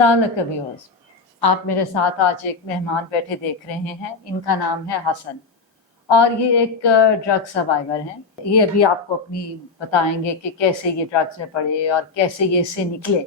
अस्सलाम वालेकुम व्यूअर्स, आप मेरे साथ आज एक मेहमान बैठे देख रहे हैं। इनका नाम है हसन और ये एक ड्रग सर्वाइवर हैं। ये अभी आपको अपनी बताएंगे कि कैसे ये ड्रग्स में पड़े और कैसे ये इससे निकले।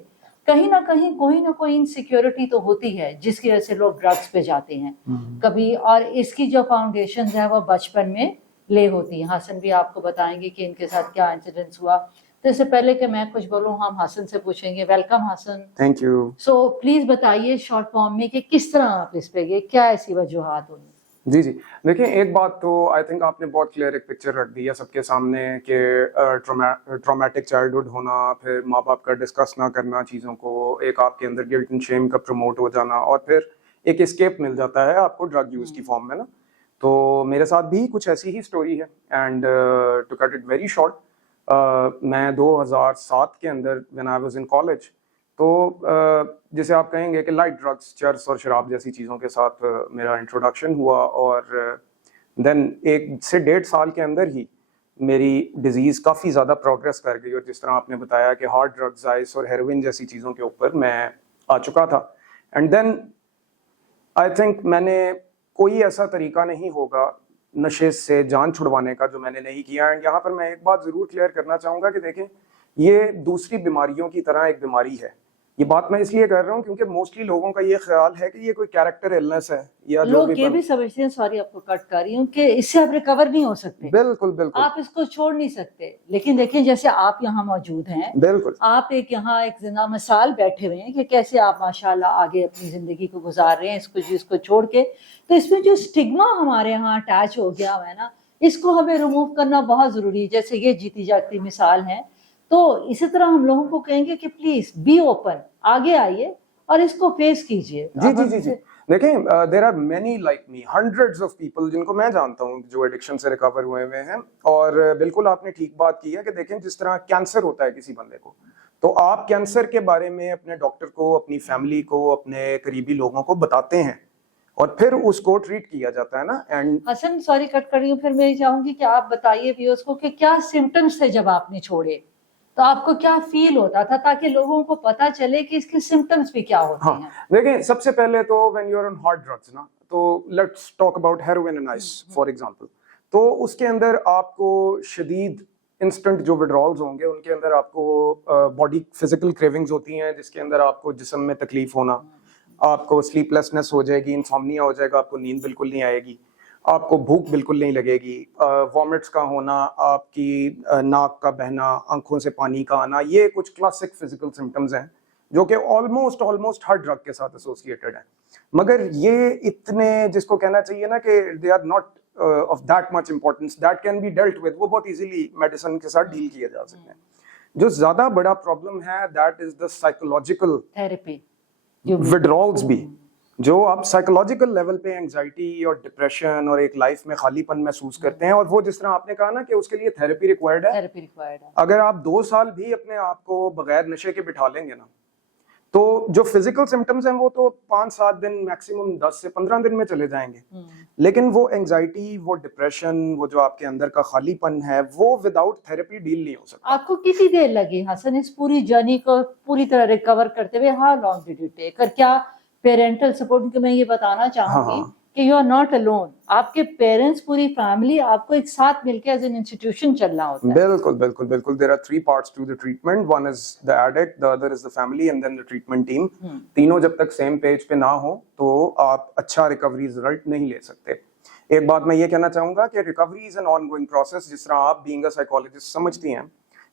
कहीं ना कहीं कोई ना कोई इनसिक्योरिटी तो होती है जिसकी वजह से लोग ड्रग्स पे जाते हैं कभी, और इसकी जो फाउंडेशन है वो बचपन में ले होती है। हसन भी आपको बताएंगे कि इनके साथ क्या इंसिडेंट्स हुआ। तो इससे पहले कि मैं कुछ बोलूं, हम हसन से पूछेंगे। Welcome Hasan. Thank you. So please बताइए शॉर्ट फॉर्म में कि किस तरह आप इस पे गए, क्या ऐसी वजूहात हुई? जी जी, देखिए एक बात तो आई थिंक आपने बहुत क्लियर एक पिक्चर रख दी है सबके सामने कि ट्रॉमेटिक चाइल्डहुड होना, फिर माँ बाप का डिस्कस ना करना चीज़ों को, एक आपके अंदर गिल्ट एंड शेम का प्रमोट हो जाना, और फिर एक एस्केप मिल जाता है आपको ड्रग यूज़ की फॉर्म में ना। तो मेरे साथ भी कुछ ऐसी ही स्टोरी है। And to cut it very short, मैं 2007 के अंदर when I was in college, तो जैसे आप कहेंगे कि लाइट ड्रग्स, चर्स और शराब जैसी चीज़ों के साथ मेरा इंट्रोडक्शन हुआ, और देन 1 से 1.5 साल के अंदर ही मेरी डिजीज़ काफ़ी ज़्यादा प्रोग्रेस कर गई, और जिस तरह आपने बताया कि हार्ड ड्रग्स, आइस और हेरोइन जैसी चीज़ों के ऊपर मैं आ चुका था। एंड देन आई थिंक मैंने कोई ऐसा तरीका नहीं होगा नशे से जान छुड़वाने का जो मैंने नहीं किया। एंड यहाँ पर मैं एक बात ज़रूर क्लियर करना चाहूँगा कि देखें, ये दूसरी बीमारियों की तरह एक बीमारी है। ये बात मैं इसलिए कर रहा हूँ क्योंकि मोस्टली लोगों का ये ख्याल है कि ये कोई कैरेक्टर इलनेस है, या लोग ये भी समझते हैं, सॉरी आपको कट कर रही हूँ, कि इससे आप रिकवर नहीं हो सकते। बिल्कुल बिल्कुल, आप इसको छोड़ नहीं सकते। लेकिन देखिए, जैसे आप यहाँ मौजूद हैं, बिल्कुल आप एक यहाँ एक जिंदा मिसाल बैठे हुए हैं कि कैसे आप माशाल्लाह आगे अपनी जिंदगी को गुजार रहे हैं इसको जिसको छोड़ के। तो इसमें जो स्टिग्मा हमारे यहाँ अटैच हो गया है ना, इसको हमें रिमूव करना बहुत जरूरी है। जैसे ये जीती जागती मिसाल है, तो इसी तरह हम लोगों को कहेंगे कि प्लीज बी ओपन, आगे आइए और इसको फेस कीजिए। जी जी जी जी, देखें there are many like me, hundreds of people जिनको मैं जानता हूँ जो एडिक्शन से रिकवर हुए हैं। और बिल्कुल आपने ठीक बात की है कि देखें, जिस तरह कैंसर होता है किसी बंदे को, तो आप कैंसर के बारे में अपने डॉक्टर को, अपनी फैमिली को, अपने करीबी लोगों को बताते हैं और फिर उसको ट्रीट किया जाता है ना। एंड हसन, सॉरी कट कर रही हूँ, फिर मैं चाहूंगी कि आप बताइए व्यूअर्स को कि क्या सिम्टम्स थे जब आपने छोड़े, तो आपको क्या फील होता था, ताकि लोगों को पता चले कि इसके सिम्टम्स भी क्या होते हैं। देखिए, सबसे पहले तो when you are on hard drugs ना, तो let's talk about heroin and ice for example. तो उसके अंदर आपको शदीद इंस्टेंट जो विड्रॉल्स होंगे, उनके अंदर आपको बॉडी फिजिकल क्रेविंग्स होती हैं, जिसके अंदर आपको जिस्म में तकलीफ होना, आपको स्लीपलेसनेस हो जाएगी, इंसोम्निया हो जाएगा, आपको नींद बिल्कुल नहीं आएगी, आपको भूख बिल्कुल नहीं लगेगी, वॉमिट्स का होना, आपकी नाक का बहना, आंखों से पानी का आना, ये कुछ क्लासिक फिजिकल सिम्टम्स हैं जो कि ऑलमोस्ट हर ड्रग के साथ एसोसिएटेड है। मगर ये इतने, जिसको कहना चाहिए ना कि they are not of that much importance, that can be dealt with, वो बहुत इजीली मेडिसिन के साथ डील किए जा सकते हैं। जो ज्यादा बड़ा प्रॉब्लम है that is the psychological therapy, withdrawals भी, जो आप साइकोलॉजिकल लेवल पे एंजाइटी और डिप्रेशन और एक लाइफ में खालीपन महसूस करते हैं। और वो जिस तरह आपने कहा ना कि उसके लिए थेरेपी रिक्वायर्ड है। अगर आप 2 साल भी अपने आप को बगैर नशे के बिठा लेंगे ना, तो जो फिजिकल सिम्टम्स हैं वो तो 5-7 दिन, मैक्सिमम 10 से 15 दिन में चले जाएंगे। लेकिन वो एंजाइटी, वो डिप्रेशन, वो जो आपके अंदर का खालीपन है, वो विदाउट थेरेपी डील नहीं हो सकता। आपको कितनी देर लगी हसन इस पूरी जर्नी को पूरी तरह रिकवर करते हुए? How long did it take? और क्या पेरेंटल सपोर्ट, क्योंकि मैं ये बताना चाहूंगी कि यू आर नॉट अलोन, आपके पेरेंट्स, पूरी फैमिली आपको एक साथ मिलकर एज एन इंस्टीट्यूशन चलना होता है। बिल्कुल बिल्कुल बिल्कुल, there are 3 parts to the treatment, one is the addict, the other is the family and then the treatment team. तीनों जब तक सेम पेज पे ना हो तो आप अच्छा रिकवरी रिजल्ट नहीं ले सकते। एक बात मैं ये कहना चाहूंगा कि recovery is an ongoing process. जिस तरह आप बीइंग अ साइकोलॉजिस्ट समझती हैं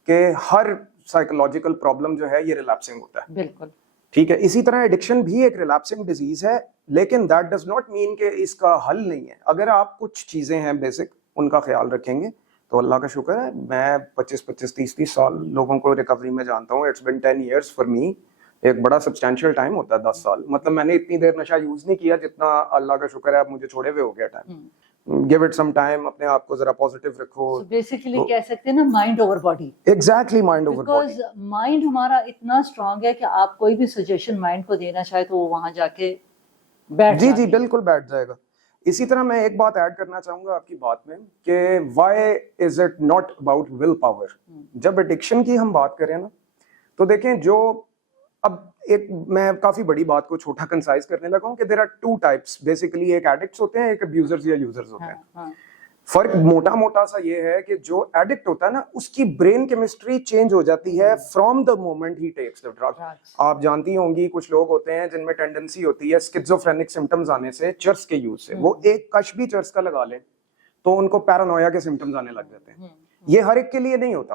कि हर साइकोलॉजिकल प्रॉब्लम जो है ये रिलैप्सिंग होता है, बिल्कुल ठीक है, इसी तरह एडिक्शन भी एक रिलैप्सिंग डिजीज है। लेकिन दैट डज नॉट मीन कि इसका हल नहीं है। अगर आप कुछ चीजें हैं बेसिक, उनका ख्याल रखेंगे तो अल्लाह का शुक्र है, मैं 25-25, 30-30 साल लोगों को रिकवरी में जानता हूँ। It's been 10 years for me. एक बड़ा सब्सटैंशियल टाइम होता है 10 साल, मतलब मैंने इतनी देर नशा यूज नहीं किया जितना अल्लाह का शुक्र है अब मुझे छोड़े हुए हो गया time. Give it some time, अपने आप को जरा पॉजिटिव रखो। बेसिकली कह सकते हैं ना, mind over body. Exactly, mind over body. Because mind हमारा इतना स्ट्रांग है कि आप कोई भी सजेशन माइंड को देना चाहे तो वो वहां जाके बैठ जी जी बिल्कुल बैठ जाएगा। इसी तरह मैं एक बात ऐड करना चाहूंगा आपकी बात में कि why is it not about will power. जब एडिक्शन की हम बात करें ना, तो देखें, जो اب ایک میں کافی بڑی بات کو چھوٹا کنسائز کرنے لگا ہوں کہ there are two types basically, ایک ایڈکٹس ہوتے ہیں، ایک ابیوزرز یا یوزرز ہوتے ہیں. فرق موٹا موٹا سا یہ ہے کہ جو ایڈکٹ ہوتا ہے نا اس کی برین کیمسٹری چینج ہو جاتی ہے from the moment he takes the drug. آپ جانتی ہوں گی کچھ لوگ ہوتے ہیں جن میں ٹینڈنسی ہوتی ہے اسکیزوفرینک سمٹمز آنے سے چرس کے یوز سے. وہ ایک کش بھی چرس کا لگا لیں تو ان کو پیرانویا کے سمٹمز آنے لگ جاتے ہیں. یہ ہر ایک کے لیے نہیں ہوتا.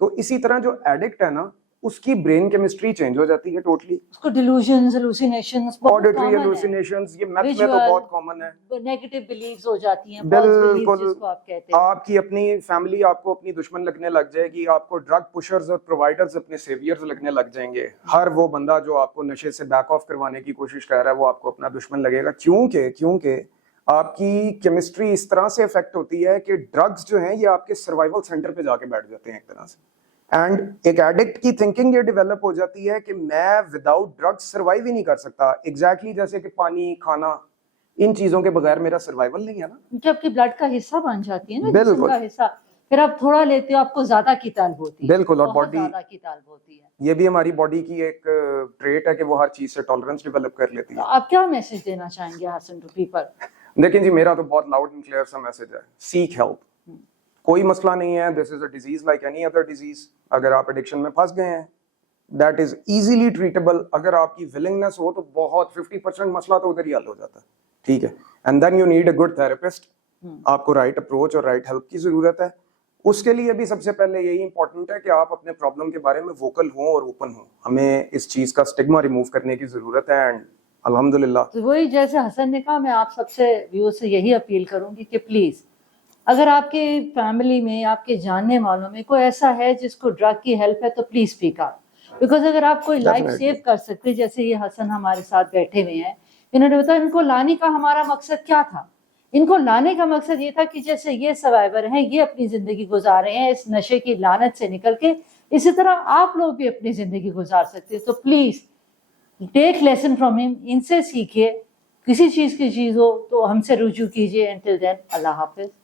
تو اسی طرح جو ایڈکٹ ہے نا اس کی برین کیمسٹری چینج ہو جاتی ہے ٹوٹلی. اس کو ڈیلوژنز، ہیلوسینیشنز، آڈیٹری ہیلوسینیشنز، یہ میتھ میں تو بہت کامن ہے. نیگیٹو بلیفز ہو جاتی ہیں، بالکل. جس کو آپ کہتے ہیں آپ کی اپنی فیملی آپ کو اپنی دشمن لگنے لگ جائے گی، آپ کو ڈرگ پشرز اور پرووائڈرز اپنے سیویئرز لگنے لگ جائیں گے. ہر وہ بندہ جو آپ کو نشے سے بیک آف کروانے کی کوشش کر رہا ہے وہ آپ کو اپنا دشمن لگے گا. کیونکہ آپ کی کیمسٹری اس طرح سے افیکٹ ہوتی ہے کہ ڈرگز جو ہیں یہ آپ کے سروائیول سینٹر پہ جا کے بیٹھ جاتے ہیں ایک طرح سے. اینڈ ایک ایڈکٹ کی تھنکنگ یہ ڈیولپ ہو جاتی ہے کہ میں وداؤٹ ڈرگز سروائیو ہی نہیں کر سکتا. ایگزیکٹلی جیسے کہ پانی، کھانا، ان چیزوں کے بغیر میرا سروائیول نہیں ہے نا. جب کہ بلڈ کا حصہ بن جاتی ہے نا، بالکل. جسم کا حصہ، پھر آپ تھوڑا لیتے ہو آپ کو زیادہ کی طلب ہوتی ہے. بالکل. اور باڈی، زیادہ کی طلب ہوتی ہے. یہ بھی ہماری باڈی کی ایک ٹریٹ ہے کہ وہ ہر چیز سے ٹالرنس ڈیولپ کر لیتی ہے. آپ کیا میسج دینا چاہیں گے حسن ٹو پیپل؟ دیکھیں جی، میرا تو بہت لاؤڈ اینڈ کلیئر سا میسج ہے، سیک ہیلپ. کوئی مسئلہ نہیں ہے، this is a disease like any other disease. اگر آپ ایڈکشن میں پھنس گئے ہیں دیٹ از ایزیلی ٹریٹیبل. اگر آپ کی ولنگنس ہو تو بہت 50% مسئلہ تو ادھر ہی حل ہو جاتا ہے. ٹھیک ہے. And then you need a good therapist. آپ کو رائٹ اپروچ اور رائٹ ہیلپ کی ضرورت ہے. اس کے لیے بھی سب سے پہلے یہی امپورٹنٹ ہے کہ آپ اپنے پرابلم کے بارے میں ووکل ہوں اور اوپن ہوں. ہمیں اس چیز کا اسٹگما ریموو کرنے کی ضرورت ہے. اینڈ الحمدللہ وہی جیسے حسن نے کہا، میں آپ سب سے ویو سے یہی اپیل کروں گی کہ پلیز اگر آپ کے فیملی میں، آپ کے جاننے والوں میں کوئی ایسا ہے جس کو ڈرگ کی ہیلپ ہے تو پلیز اسپیک آؤٹ. بیکاز اگر آپ کوئی لائف سیو کر سکتے، جیسے یہ حسن ہمارے ساتھ بیٹھے ہوئے ہیں، انہوں نے بتایا ان کو لانے کا ہمارا مقصد کیا تھا. ان کو لانے کا مقصد یہ تھا کہ جیسے یہ سروائیور ہیں، یہ اپنی زندگی گزار رہے ہیں اس نشے کی لعنت سے نکل کے، اسی طرح آپ لوگ بھی اپنی زندگی گزار سکتے. تو پلیز ٹیک لیسن فرام ہم، ان سے سیکھیے. کسی چیز کی چیز ہو تو ہم سے رجوع کیجیے. انٹل دین، اللہ حافظ.